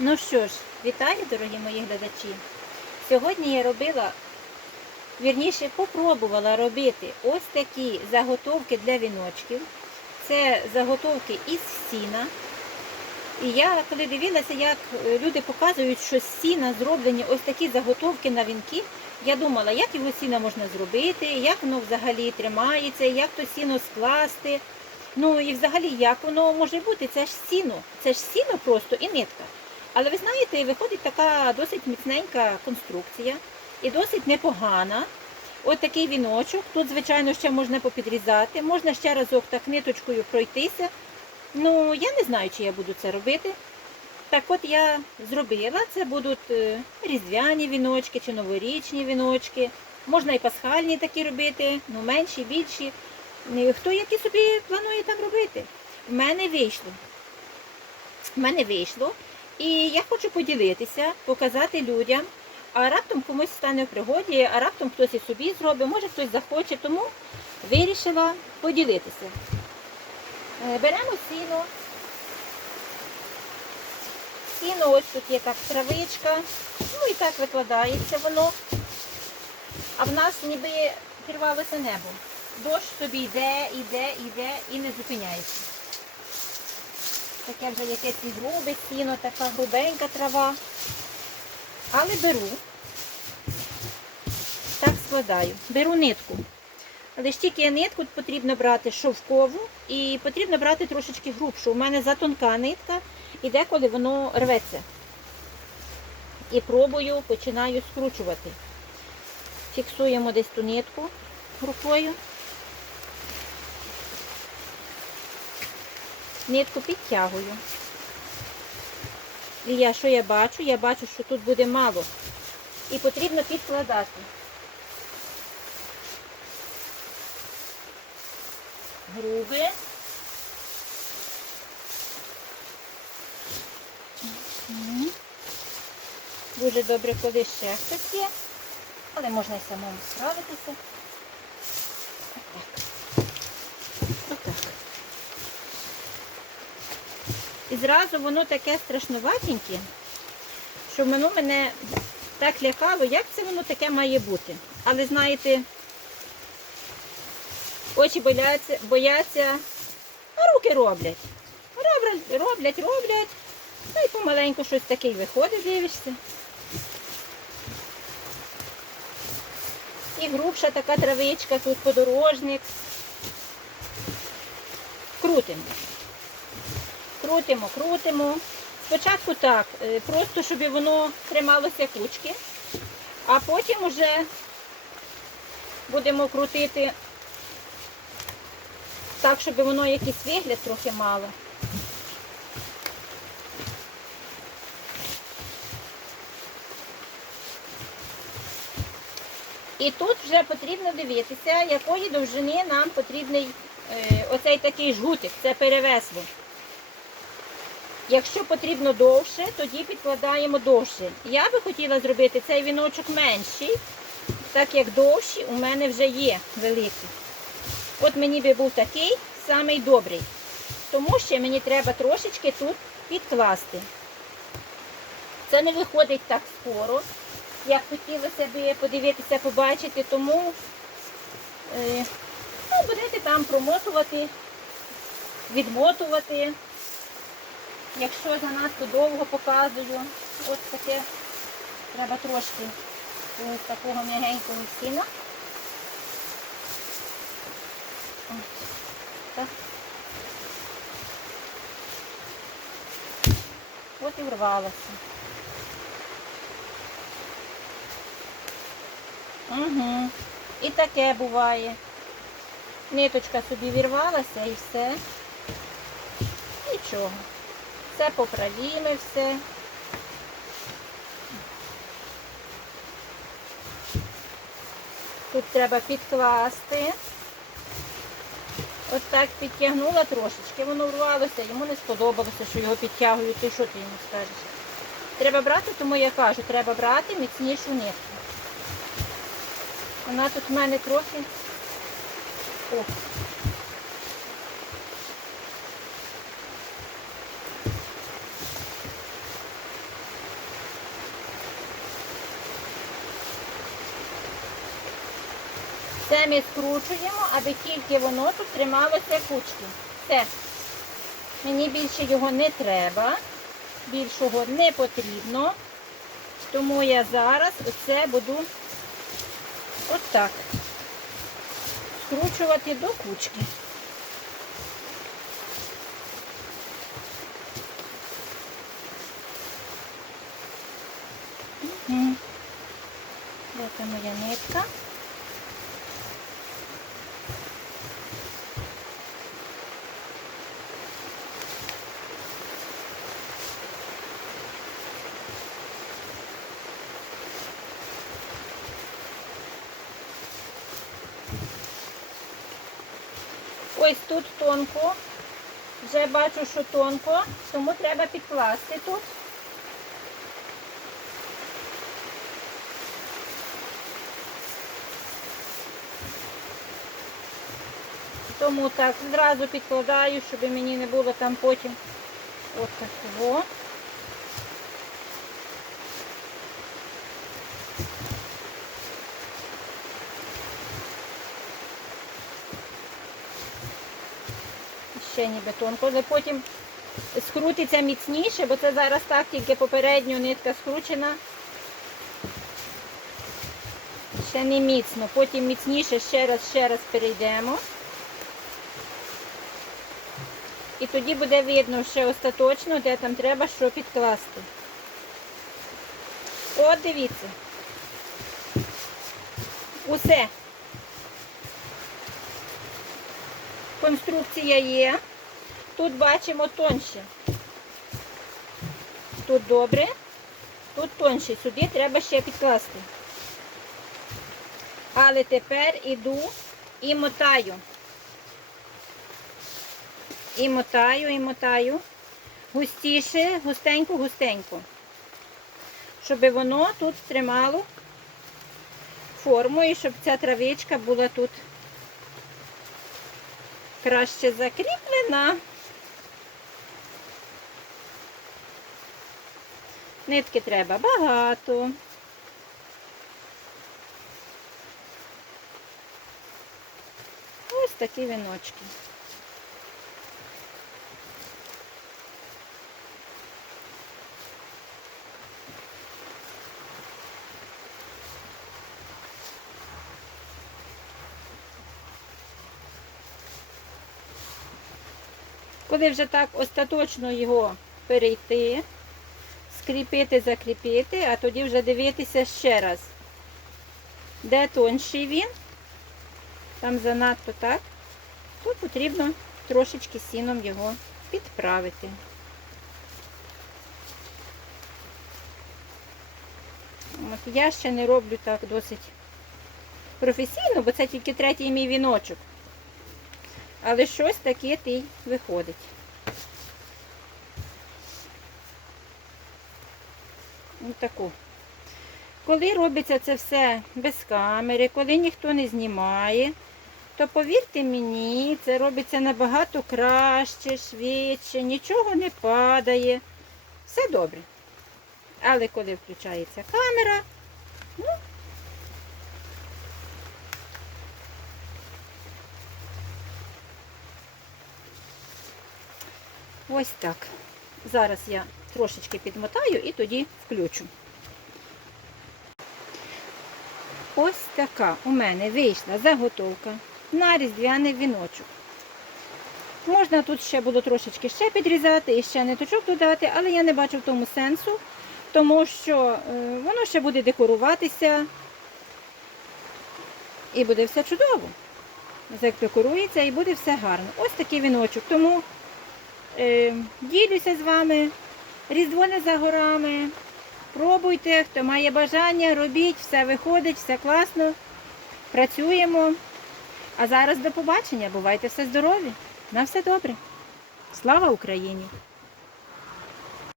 Ну що ж, вітаю, дорогі мої глядачі. Сьогодні я робила, вірніше, попробувала робити ось такі заготовки для віночків. Це заготовки із сіна. І я коли дивилася, як е, люди показують, що з сіна зроблені ось такі заготовки на вінки, я думала, як його сіна можна зробити, як воно взагалі тримається, як то сіно скласти. Ну і взагалі, як воно може бути? Це ж сіно, це ж сіно просто і нитка. Але ви знаєте, виходить така досить міцненька конструкція і досить непогана. Ось такий віночок. Тут, звичайно, ще можна попідрізати, можна ще разок так ниточкою пройтися. Ну, я не знаю, чи я буду це робити. Так от я зробила, це будуть е, різдвяні віночки чи новорічні віночки. Можна і пасхальні такі робити, ну менші, більші. Е, Хто які собі планує там робити? В мене вийшло. В мене вийшло. І я хочу поділитися, показати людям, а раптом комусь стане в пригоді, а раптом хтось і собі зробить, може хтось захоче, тому вирішила поділитися. Е, Беремо сіно. Сіно, ось тут є так травичка, ну і так викладається воно. А в нас ніби пірвалося небо. Дощ собі йде, йде, йде і не зупиняється. Таке вже якесь грубе сіно, така грубенька трава. Але беру, так складаю, беру нитку. Але ж тільки нитку потрібно брати шовкову і потрібно брати трошечки грубшу. У мене затонка нитка і деколи воно рветься. І пробую, починаю скручувати. Фіксуємо десь ту нитку рукою. Нитку підтягую. І я що я бачу? Я бачу, що тут буде мало. І потрібно підкладати. Груби. Дуже добре, коли ще хтось є, але можна й самому справитися. Отак. Отак. І зразу воно таке страшнуватеньке, що воно мене так лякало, як це воно таке має бути. Але знаєте, очі бояться, бояться, а руки роблять. Роблять, роблять, роблять. Та й помаленьку щось таке виходить, дивишся. І грубша така травичка, тут подорожник. Крутимо. Крутимо, крутимо. Спочатку так, е, просто щоб воно трималося кучки, а потім вже будемо крутити так, щоб воно якийсь вигляд трохи мало. І тут вже потрібно дивитися, якої довжини нам потрібний е, оцей такий жгутик, це перевесло. Якщо потрібно довше, тоді підкладаємо довше. Я би хотіла зробити цей віночок менший, так як довші у мене вже є великі. От мені би був такий самий добрий. Тому що мені треба трошечки тут підкласти. Це не виходить так скоро, як хотілося б подивитися, побачити, тому е, ну, будете там промотувати, відмотувати. Якщо занадто довго показую, ось таке, треба трошки такого м'ягенького сіна. От і врвалося. Угу. І таке буває. Ниточка собі вірвалася і все. Нічого. Все поправімо, все. Тут треба підкласти. Ось так підтягнула трошечки, воно врвалося, йому не сподобалося, що його підтягують. І що ти йому скажеш? Треба брати, тому я кажу, треба брати міцнішу нитку. Вона тут в мене трохи. О, Ми скручуємо, аби тільки воно тут трималося кучки. Все. Мені більше його не треба, більшого не потрібно. Тому я зараз оце буду отак скручувати до кучки. Де та моя нитка? Ось тут тонко. Вже бачу, що тонко, тому треба підкласти тут. Тому так зразу підкладаю, щоб мені не було там потім от такого. Ще ніби тонко, але потім скрутиться міцніше, бо це зараз так тільки попередньо нитка скручена. Ще не міцно, потім міцніше ще раз, ще раз перейдемо. І тоді буде видно ще остаточно, де там треба що підкласти. От дивіться. Усе. Конструкція є. Тут бачимо тонше. Тут добре, тут тонше. Сюди треба ще підкласти. Але тепер іду і мотаю. І мотаю, і мотаю. Густіше, густенько, густенько. Щоб воно тут тримало форму і щоб ця травичка була тут краще закріплена. Нитки треба багато. Ось такі віночки. Коли вже так остаточно його перейти, скріпити, закріпити, а тоді вже дивитися ще раз, де тонший він, там занадто так, то потрібно трошечки сіном його підправити. От я ще не роблю так досить професійно, бо це тільки третій мій віночок. Але щось таке ти виходить. Таку. Коли робиться це все без камери, коли ніхто не знімає, то повірте мені, це робиться набагато краще, швидше, нічого не падає. Все добре. Але коли включається камера, ну, ось так. Зараз я трошечки підмотаю і тоді включу. Ось така у мене вийшла заготовка на різдвяний віночок. Можна тут ще було трошечки ще підрізати і ще ниточок додати, але я не бачу в тому сенсу, тому що е, воно ще буде декоруватися і буде все чудово. Задекорується і буде все гарно. Ось такий віночок. Тому е, ділюся з вами. Різдво не за горами. Пробуйте, хто має бажання, робіть, все виходить, все класно. Працюємо. А зараз до побачення. Бувайте все здорові. На все добре. Слава Україні!